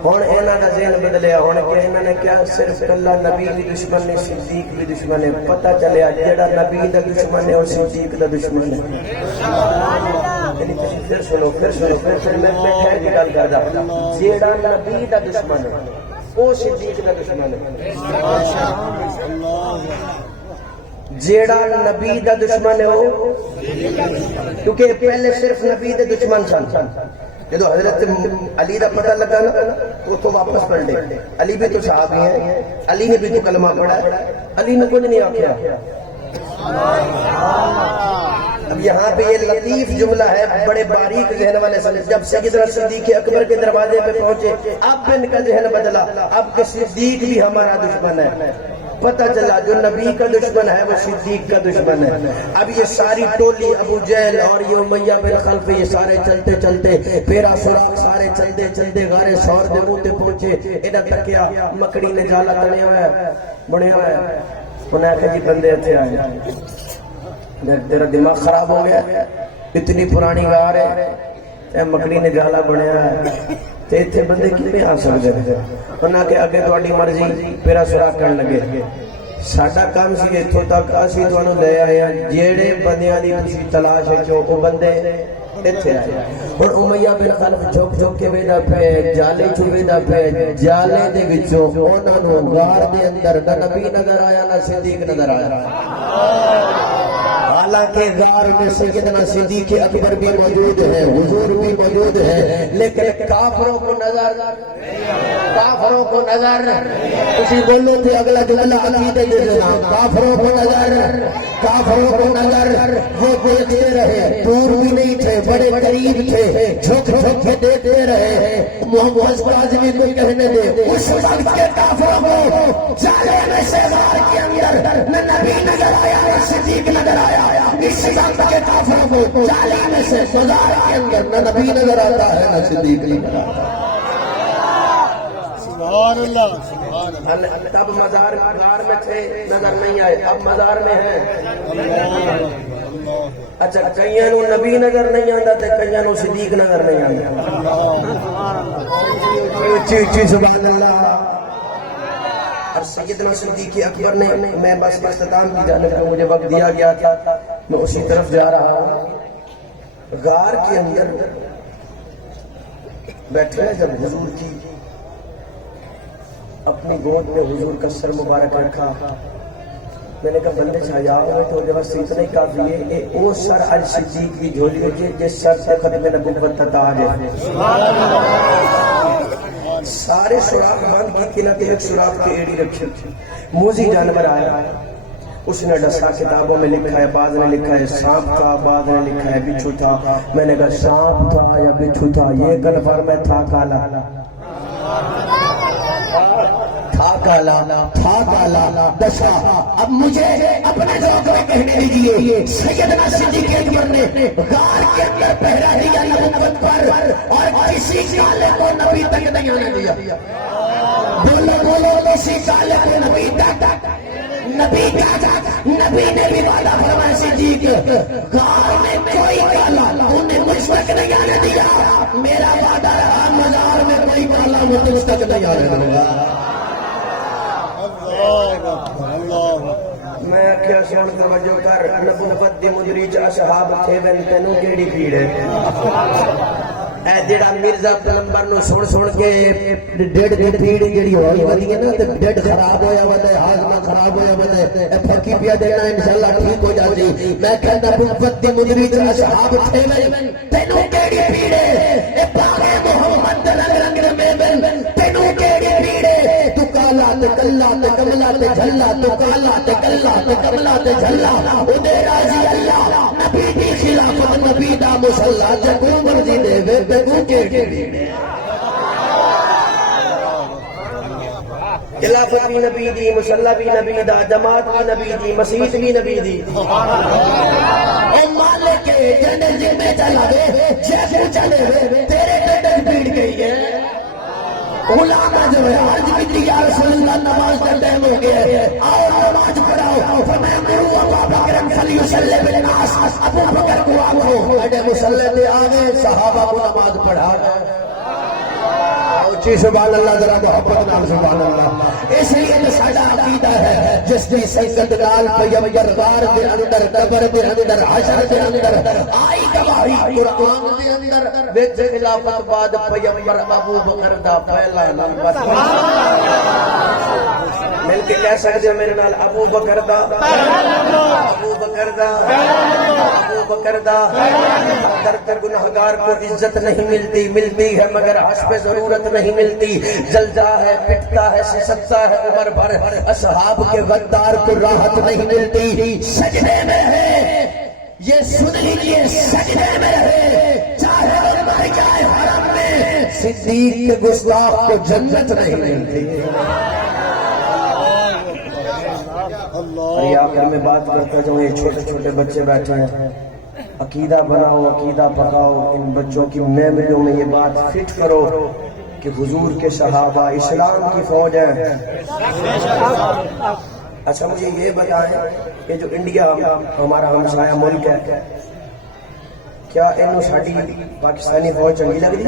ہوں انہوں کا ذہن بدلیا. ہوں کہ انہوں نے کیا صرف اللہ نبی کی دشمن نے، صدیق بھی دشمن ہے. پتہ چلیا جیڑا نبی دا دشمن ہے اور صدیق دا دشمن ہے. پھر سنو پھر میں ٹھہر کے گل کردا. جیڑا نبی دا دشمن ہے وہ صدیق دا دشمن ہے. جیڑا نبی دا دشمن ہے وہ، کیونکہ پہلے صرف نبی دے دشمن سن. جدو حضرت علی دا پتہ لگا نا وہ تو واپس پڑھ لے. علی بھی تو صحابی ہیں، علی نے بھی تو کلمہ پڑھا ہے، علی نے کچھ نہیں آکھیا. اب یہاں پہ یہ لطیف جملہ ہے، بڑے باریک ذہن والے سمجھ. جب سیدنا صدیق اکبر کے دروازے پہ پہنچے اب ان کا ذہن بدلا. اب کہ صدیق بھی ہمارا دشمن ہے. پتہ چلا جو نبی کا دشمن ہے وہ صدیق کا دشمن ہے. اب یہ ساری ٹولی ابو جہل اور یہ امیہ بن خلف یہ سارے چلتے چلتے پیرا سراغ سارے چلتے چلتے غار ثور دے منہ تے پہنچے. ادھر تکیا مکڑی نے جالا تنیا ہوا ہے، بنیا ہوا ہے. انہیں آخر جی بندے اتنے آئے، تیرا دماغ خراب ہو گیا، اتنی پرانی غار ہے، مکڑی نے جالا بنیا ہے تے اتنے بندے کتنے آ سکتے ہیں؟ انہاں کہ اگے تہاڈی مرضی، پیرا سراغ کرن لگے. ساڈا کام سی اتھوں تک، اسی تانوں لے آئے ہیں جیڑے بندیاں دی تسی تلاش وچ ہو او بندے اتنے آئے. ہن امیہ بن خلف جھک جھک کے ویدا پے، جالے چ ویدا پے، جالے دے وچوں انہاں نوں غار دے اندر نہ نبی نظر آیا نہ صدیق نظر آیا. حالانکہ غار میں سیدنا صدیق اکبر بھی موجود ہے، حضور بھی موجود ہے، لیکن کافروں کو نظر، کافروں کو نظر. اسی بولو تھے اگلا جملہ عقیدے دے دینا. کافروں کو نظر، کافروں کو نظر. وہ دیکھتے رہے، دور بھی نہیں تھے، بڑے قریب تھے، جھک جھک کے دیکھتے رہے. محمد کاظمی کو کہنے دے اس وقت کے کافروں کو جالے میں سے غار کے اندر نہ نبی نظر آیا نہ صدیق نظر آیا. اس وقت کے کافروں کو جالے میں سے غار کے اندر نہ نبی نظر آتا ہے نہ صدیق نظر آتا ہے. سبحان اللہ سبحان اللہ. تب مزار غار میں تھے نظر نہیں آئے، اب مزار میں ہیں. اچھا کئیاں نو نبی نظر نہیں آندا تے کئیاں نو صدیق نظر نہیں آندا. اچھی اچھی سبحان اللہ. اور سیدنا صدیق اکبر نے، میں بس اختتام کی جانب میں مجھے وقت دیا گیا تھا، میں اسی طرف جا رہا ہوں. غار کے اندر بیٹھے جب حضور کی اپنی گود میں حضور کا سر مبارک رکھا، میں نے کہا بندے چھایا ہوئے تو جب اتنا ہی کافی ہے کہ وہ سر اج صدیق کی جھولی ہوئی جس سر سے ختم نبوت کا تاج ہے. سارے سوراخ بند کی نہ ایک سوراخ کے ایڑی رکھی. موزی جانور آیا، اس نے ڈسا کتابوں میں لکھا ہے، بعض نے لکھا ہے سانپ تھا، بعض نے لکھا ہے بچھو تھا۔ میں نے کہا سانپ تھا یا بچھو تھا، یہ کنفرم ہے تھا کالا، تھا کالا، تھا کالا دشا۔ اب مجھے اپنے ذوق میں کہنے دیجئے، سیدنا صدیق اکبر نے غار کے اندر پہرا دیا نبوت پر، اور کسی کالے کو نبی تک نہیں آنے دیا۔ بولو بولو، کسی کالے کو نبی تک، نبی کا نبی نے بھی وعدہ فرمایا صدیق غار میں کوئی کالا انہیں مجھ تک نہیں آنے دیا، میرا وعدہ رہا مزار میں کوئی کالا مجھ تک نہیں آنے دوں گا۔ میں کیا سن توجہ کر، نبوت دی مدریج اصحاب تھے بن تینوں کیڑی پیڑ ہے؟ اے جڑا مرزا پیغمبر نو سن کے ڈیڑھ پیڑ جڑی ہوئی ودی ہے نا تے ڈیڑھ خراب ہویا ودا ہے، ہاضمہ خراب ہویا ودا ہے، اے پھکی پیا دینا انشاءاللہ ٹھیک ہو جاتی۔ میں کہنا نبوت دی مدریج اصحاب تھے بن تینوں کیڑی پیڑ ہے؟ اے باغ محمد رنگ رنگ میں بن تینوں کیڑی پیڑ ہے؟ تو کالا تے کلا تے کملا تے جھلا، تو کالا تے کلا تے کملا تے جھلا، او دے راضی اللہ نبی دی خلافت نبی دا مصلی جگو مرضی دے وے بگو کیڑی خلافت بھی نبی دی، مصلی بھی نبی دا، جماعت بھی نبی دی، مسیح بھی نبی دی۔ اے مالک جنے ذمہ چلا وے جیسے چلے وے تیرے ڈڈر پیڑ گئی ہے۔ غلام جو ہے عرض کی یا رسول اللہ نماز کا ٹائم ہو گیا ہے، آؤ نماز پڑھاؤ۔ فرمایا مرو ابا بکر فلیصلی بالناس، ابو بکر کو آؤ اڈے مصلی پہ آ گئے، صحابہ کو نماز پڑھا گئے۔ اونچی سبحان اللہ، ذرا محبت نال سبحان اللہ۔ اس لیے جو ساڈا عقیدہ ہے جس دی سیدت گال پیغمبر غار دے اندر، قبر دے اندر، حشر دے اندر آئی گواہی قرآن دے اندر وچ خلافت بعد پیغمبر ابو بکر دا پہلا نمبر۔ مل کے کہہ سکتے ہو میرے نال ابو بکر دا، ابو بکر دا، ابو بکر دا۔ در گنہگار کو عزت نہیں ملتی، ملتی ہے مگر حسب ضرورت نہیں ملتی، جلتا ہے پٹتا ہے سسکتا ہے عمر بھر، اصحاب کے غدار کو راحت نہیں ملتی۔ سجدے میں ہے یہ سن لیجئے، سجدے میں ہے چاہے وہ مر جائے حرم میں، صدیق کے گستاخ کو جنت نہیں ملتی۔ اور یہ آخر میں بات کرتا جاؤں، یہ چھوٹے چھوٹے بچے بیٹھے ہیں، عقیدہ بناؤ، عقیدہ پکاؤ، ان بچوں کی میموریوں میں یہ بات فٹ کرو کہ حضور کے صحابہ اسلام کی فوج ہے۔ اچھا مجھے یہ بتائیں کہ جو انڈیا ہمارا ہمسایہ ملک ہے، کیا انہوں ساڑی پاکستانی فوج چنگی لگ دی؟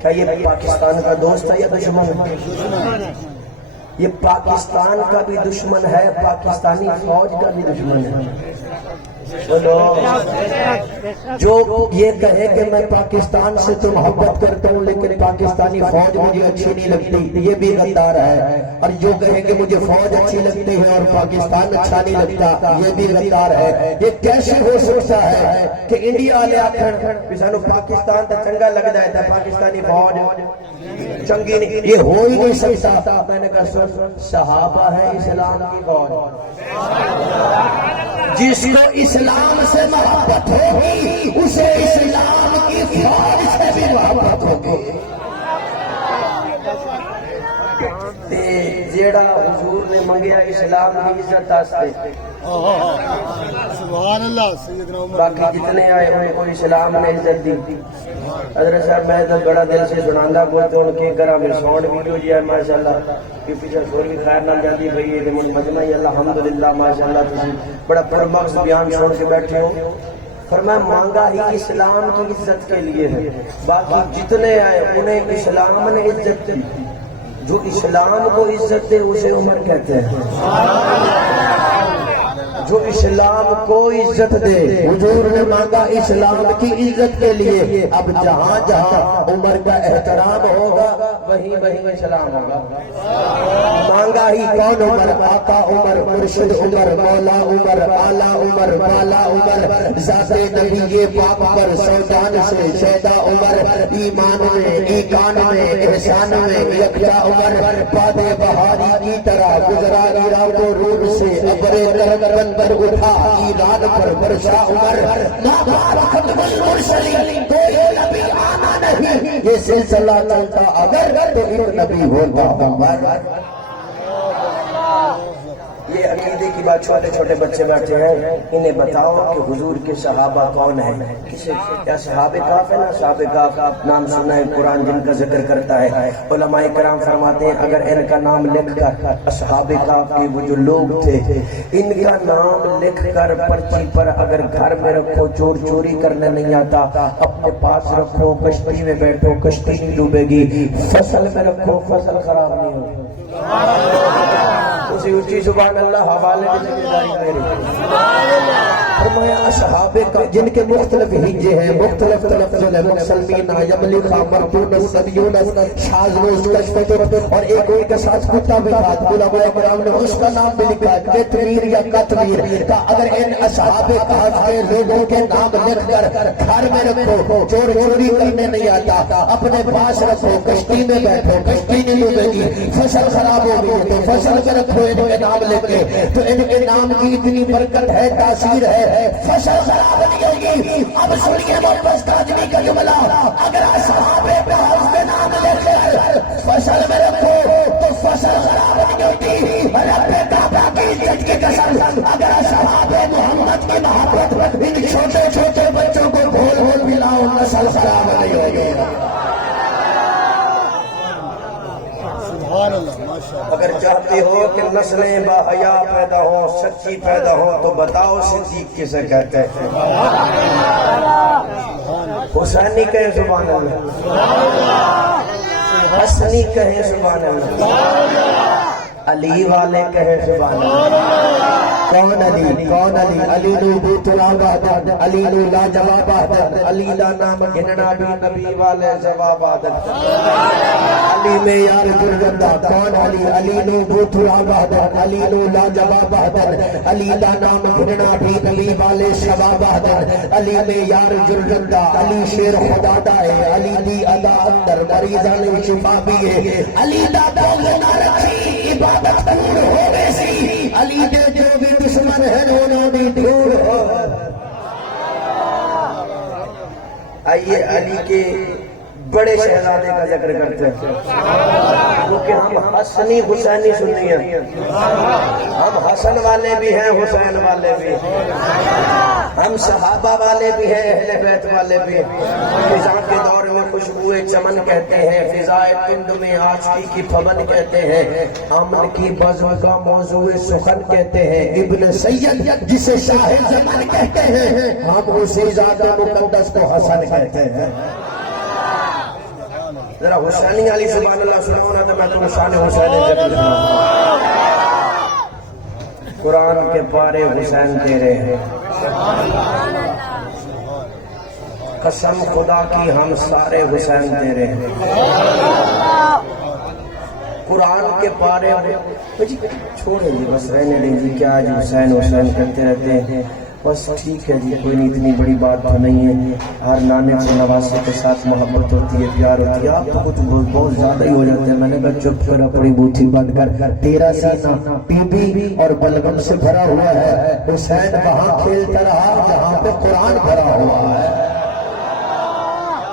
کیا یہ پاکستان کا دوست ہے یا دشمن ہے؟ یہ پاکستان کا بھی دشمن ہے، پاکستانی فوج کا بھی دشمن ہے۔ جو یہ کہے کہ میں پاکستان سے تو محبت کرتا ہوں لیکن پاکستانی فوج مجھے اچھی نہیں لگتی، یہ بھی غدار ہے۔ اور جو کہے کہ مجھے فوج اچھی لگتی ہے اور پاکستان اچھا نہیں لگتا، یہ بھی غدار ہے۔ یہ کیسے ہو سکتا ہے کہ انڈیا والے آخر سانو پاکستان تو چنگا لگتا ہے، پاکستانی فوج چنگی نہیں؟ یہ ہو ہی نہیں سکتا۔ میں نے کہا سن، صحابہ ہے اسلام کی فوج، جس کو اسلام سے محبت ہوگی اسے اسلام کی فوج سے بھی محبت ہوگی۔ جیڑا حضور نے منگیا اسلام کی عزت واسطے، سبحان اللہ سیدنا عمر، باقی جتنے آئے ان کو اسلام نے عزت دی۔ حضرت صاحب میں تو بڑا دل سے سناندا بولتے ان کی گھر میں ساؤنڈ ویڈیو جی ہے ماشاءاللہ، کہ پیچھے سور بھی خیر نال جاندی بھئی ہے مجمع ہی الحمدللہ ماشاءاللہ، تسی بڑا پرمغز بیان سن کے بیٹھے ہو۔ فرمایا مانگا ہی اسلام کی عزت کے لیے ہے، باقی جتنے آئے انہیں اسلام نے عزت دی۔ جو اسلام کو عزت دے اسے عمر کہتے ہیں، جو اسلام کو عزت دے. حضور نے مانگا اسلام کی عزت کے لیے. اب جہاں جہاں عمر کا احترام ہوگا وہیں وہیں اسلام ہوگا. مانگا ہی کون عمر؟ آقا عمر، مرشد عمر، مولا عمر، اعلیٰ عمر، بالا عمر، ذات نبی پاک پر سوجان سے شیدا عمر، ایمان میں، ایقان میں، احسان میں یکتا عمر، باد بہاری کی طرح گزرا ایران کو روم سے، ابرے کرن پر اٹھا ایران پر برشا عمر، ناکار ختم المرسلین، کوئی نبی آنا نہیں. یہ سلسلہ چلتا اگر تو ایک نبی ہوتا عمر. یہ عقیدے کی بات چھوٹے چھوٹے بچے بیٹھے ہیں، انہیں بتاؤ کہ حضور کے صحابہ کون ہیں. کسے کیا صحابہ کاف ہے نا؟ صحابہ کاف نام سنا ہے قرآن جن کا ذکر کرتا ہے. علماء کرام فرماتے ہیں اگر ان کا نام لکھ کر اصحاب کاف کے وہ جو لوگ تھے ان کا نام لکھ کر پرچی پر اگر گھر میں رکھو، چور چوری کرنے نہیں آتا، اپنے پاس رکھو، کشتی میں بیٹھو کشتی نہیں ڈوبے گی، فصل میں رکھو فصل خراب نہیں ہوگی. اسی اونچی سبحان اللہ حوالے کی ذمہ داری میری. فرمایا اصحاب کا جن کے مختلف ہجے ہیں، مختلف تلفظ ہیں، مسلمین یملک مردون سبیون شاذ کشفت، اور ایک ان کے ساتھ کتا بھی تھا. علماء کرام نے اس کا نام بھی لکھا کتمیر یا کتمیر کا. اگر ان اصحاب کہف کے لوگوں کے نام لکھ کر گھر میں رکھو، چور چوری کرنے نہیں آتا، اپنے پاس رکھو، کشتی میں بیٹھو کشتی نہیں ڈوبے گی، فصل خراب ہوگی تو فصل میں رکھو ان کے نام لکھ کے، تو ان کے نام کی اتنی برکت ہے، تاثیر ہے، فصل خراب نہیں ہوگی. اب سنیے محبت کاظمی کا جملہ، اگر اصحاب کہف کے نام لکھ کر فصل میں رکھو تو فصل خراب نہیں ہوتی. رب کعبہ کی عزت کی قسم اگر اصحاب محمد کی محبت ان چھوٹے چھوٹے بچوں کو گھول گھول ملاؤ، نسل خراب نہیں ہوگی. سبحان اللہ ماشاءاللہ. اگر چاہتے ہو کہ نسلیں باحیا پیدا ہوں، سچی پیدا ہوں، تو بتاؤ صدیق کسے کہتے ہیں؟ حسینی کہیں سبحان اللہ، حسنی کہیں سبحان اللہ، علی والے کہیں سبحان اللہ. کون علی؟ کون علی؟ علی نو بوت العبادت، علی نو لا جواب عادت، علی دا نام گننا بھی نبی والے جواب عادت. علی میں یار گردہ. کون علی؟ علی نو بوت العبادت، علی نو لا جواب عادت، علی دا نام گننا بھی نبی والے جواب عادت. علی میں یار گردہ، علی شیر خدا دا ہے، علی دی ادا اندر مریضان شفا بھی ہے. علی دا بغض نہ رکھی عبادت دور ہو گئی سی، علی دے جو بھی دشمن ہے انہوں نے دور ہو. آئیے علی کے بڑے شہزادے کا ذکر کرتے ہیں، کیونکہ ہم حسنی حسینی سنی ہیں، ہم حسن والے بھی ہیں حسین والے بھی ہیں، ہم صحابہ والے بھی ہیں اہل بیت والے بھی ہیں. فضا کے دور میں خوشبوئے چمن کہتے ہیں، فضائے تند میں آشکی کی پھبن کہتے ہیں، امن کی بزم کا موضوع سخن کہتے ہیں. ابن سید جسے شاہ زمان کہتے ہیں، ہم اسی ذات مقدس کو حسن کہتے ہیں. ذرا حسینی علی سبحان اللہ سناؤ نا تو میں تم شان حسین ذکر سناؤں. قرآن کے پارے حسین تیرے ہیں، قسم خدا کی ہم سارے حسین تیرے ہیں. قرآن کے پارے چھوڑیں جی، بس رہنے دیں جی، کیا جی حسین حسین کرتے رہتے ہیں. بس ٹھیک ہے جی، کوئی نہیں، اتنی بڑی بات تو نہیں ہے. ہر نانے سے نواسے کے ساتھ محبت ہوتی ہے، پیار ہوتی ہے. آپ تو کچھ بہت زیادہ ہی ہو جاتے ہیں. میں نے کہا چپ کر، اپنی بوتھی بند کر. تیرا سینہ پی بی اور بلغم سے بھرا ہوا ہے. حسین وہاں کھیلتا رہا جہاں پہ قرآن بھرا ہوا ہے.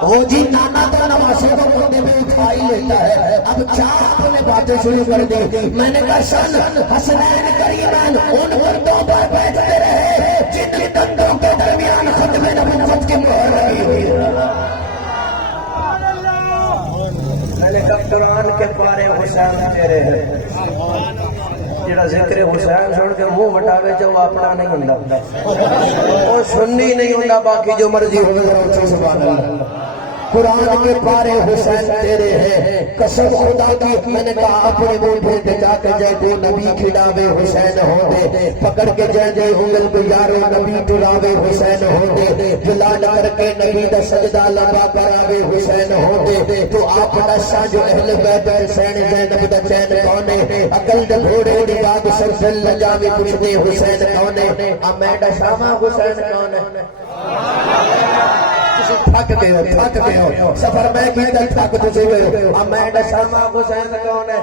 وہ جی نانا تو نواسے کو کندھے میں اٹھا ہی لیتا ہے. اب کیا آپ نے باتیں شروع کر دی؟ میں نے کہا سن حسنین کریمین ان مردوں پر بیٹھتے رہے جن دندوں کے درمیان ختم نبوت کی مہر لگی ہوئی ہے. میں نے کہا قرآن کے پارے حسین تیرے ہیں. جڑا ذکر حسین سن کے منہ وٹاوے جو اپنا نہیں ہوندا، وہ سنی نہیں ہوندا، باقی جو مرضی ہوگا. سبحان اللہ. قرآن کے پارے حسین تیرے ہیں قسم خدا کی میں نے کہا اپنے منہ پہ جا کے جے کو نبی کھڑاوے حسین ہوندے پکڑ کے جے دے انگل کو یارو نبی ٹراوے حسین ہوندے جلال کر کے نبی دا سجدہ لبا کراوے حسین ہوندے تو آپ نشا جو اہل بیت حسین زینب دا چین کونے عقل دے گھوڑے دی باب سر دل لجاوے پوچھتے حسین کونے امیڈا شامہ حسین کونے تھک گئے ہو سفر میں کی تھک تجھے گئے امیڈا شامہ حسین کونے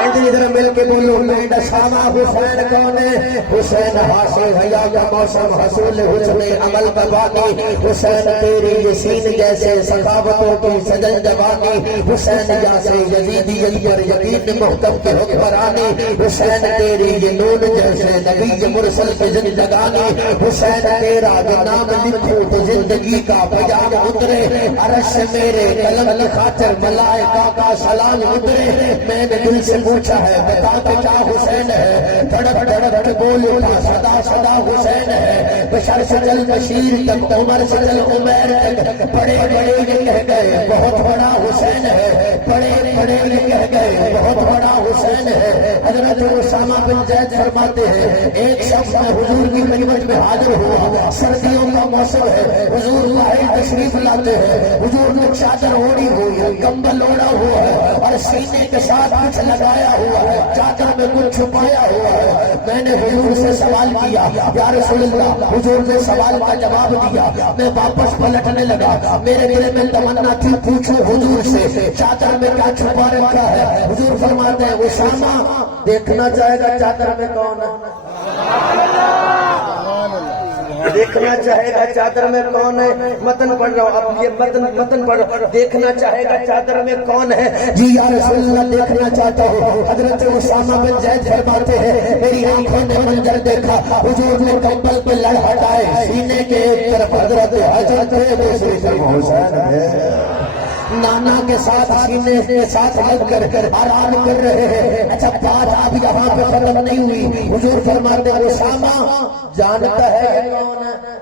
ادھر مل کے بولو امیڈا شامہ حسین کونے حسین حاصل حیا کا موسم حصول حسن عمل کا باقی حسین تیری یسین جیسے سخاوتوں کی سجن جوانی حسین جیسے یزیدی پر یقین محکم کے حکمرانی حسین تیری یہ نون جیسے نبی مرسل کی زندگانی حسین تیرا جو نام لکھوں تو زندگی کا پیام اترے عرش میرے قلم کی خاطر ملائکہ کا سلام اترے میں نے دل سے پوچھا ہے بتا کے کیا حسین ہے دھڑک دھڑک کے بول اٹھا صدا صدا حسین ہے بشر سے چل بشیر تک عمر سے چل عمیر تک بڑے بڑے یہ کہہ گئے بہت بڑا حسین ہے بڑے بڑے یہ کہہ گئے بہت بڑا حسین ہے حضرت اسامہ بن زید فرماتے ہیں ایک شخص میں حضور کی خدمت میں حاضر ہوا سردیوں کا موسم ہے حضور واحد تشریف لاتے ہیں حضور نے چادر اوڑی ہوئی ہے کمبل اوڑا ہوا ہے اور سینے کے ساتھ کچھ لگایا ہوا ہے چادر میں کچھ چھپایا ہوا ہے میں نے حضور سے سوال کیا یا رسول اللہ حضور نے سوال کا جواب دیا میں واپس پلٹنے لگا میرے دل میں تمنا تھی پوچھو حضور سے چادر میں کیا چھپا رکھا ہے حضور فرماتے ہیں اسامہ دیکھنا چاہے گا چادر میں کون ہے دیکھنا چاہے گا چادر میں کون ہے متن پڑھ رہا ہوں اب یہ متن پڑھ رہا ہوں دیکھنا چاہے گا چادر میں کون ہے جی یا رسول اللہ دیکھنا چاہتا ہوں حضرت اسامہ بن زید فرماتے ہیں میری آنکھوں نے منظر دیکھا حضور نے کمبل پہ لڑ ہٹائے سینے کے ایک طرف حضرت حضرت دوسری طرف حسین ہے نانا کے ساتھ سینے کے ساتھ لگ کر آرام کر رہے ہیں اچھا بات اب یہاں پہ ختم نہیں ہوئی حضور فرماتے ہیں اسامہ جانتا ہے کون ہے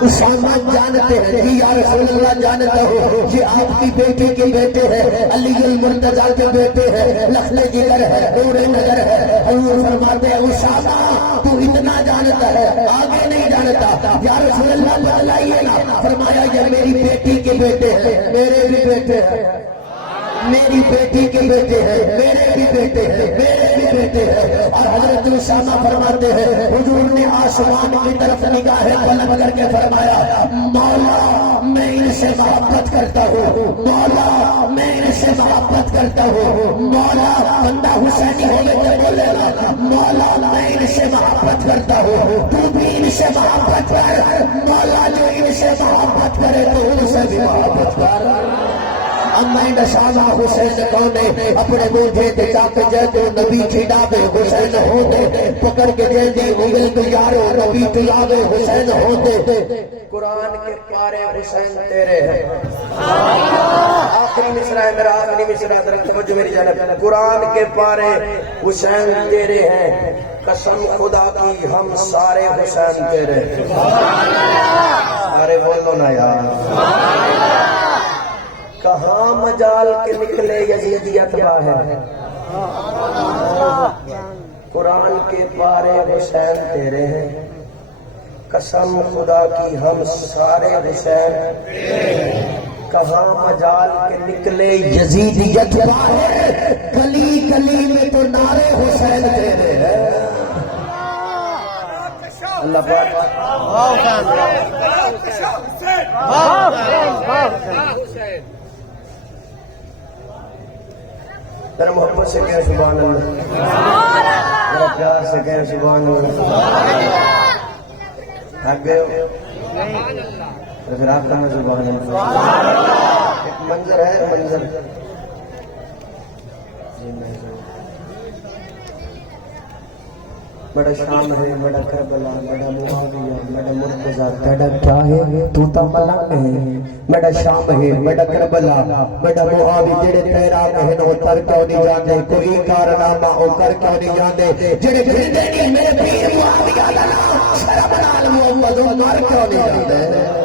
اسامہ جانتے ہیں جی یا رسول اللہ جانتا ہو یہ آپ کی بیٹی کے بیٹے ہیں علی المرتضیٰ کے بیٹے ہیں لخل جگر ہے نور نظر ہے حضور فرماتے ہیں اسامہ تو اتنا جانتا ہے آگے نہیں جانتا یا رسول اللہ بتلائیے نا فرمایا یہ میری بیٹی کے بیٹے ہیں میرے بھی بیٹے ہیں میری بیٹی کے بیٹے ہیں میرے بھی بیٹے ہیں میرے بھی بیٹے ہیں اور حضرت اسامہ فرماتے ہیں حضور نے آسمان کی طرف نگاہیں بلند کر کے فرمایا مولا میں ان سے محبت کرتا ہوں مولا میں ان سے محبت کرتا ہوں مولا بندہ حسینی ہونے کے بولے گا مولا میں ان سے محبت کرتا ہوں تو بھی ان سے محبت کر مولا جو ان سے محبت کرے تو ان سے بھی محبت کر امیڈ شامہ حسین کونے اپنے مجھے دکھا کے جے تو نبی کھڑاوے حسین ہوندے پکڑ کے جے دی انگل کو یارو نبی ٹلاوے حسین ہوندے قرآن کے پارے حسین تیرے ہیں آخری مصرع ہے میرا آخری مصرع درخت توجہ میری جانب قرآن کے پارے حسین تیرے ہیں قسم خدا کی ہم سارے حسین تیرے سارے بولو نا یار کہاں مجال کے نکلے یزیدیت باہر قرآن کے پارے حسین تیرے ہیں قسم خدا کی ہم سارے حسین کہاں مجال کے نکلے یزیدیت باہر گلی گلی میں تو نعرے حسین تیرے ہیں اللہ ذرا محبت سے کہے سبحان اللہ ذرا پیار سے کہے سبحان اللہ تھک گئے ہو پھر آپ کہاں سبحان اللہ ایک منظر ہے منظر بڑا شام ہے بڑا کربلا بڑا معاویہ بڑا مرتضیٰ تیرا کیا ہے تو تا ملنگ ہے بڑا شام ہے بڑا کربلا بڑا معاویہ جڑے تیرا کہن او تر کیوں نہیں جاندے کوئی کارنامہ او کر کیوں نہیں جاندے جڑے پھردے نہیں میرے پیر معاویہ دا نام شرم نال محمد عمر کیوں نہیں جاندے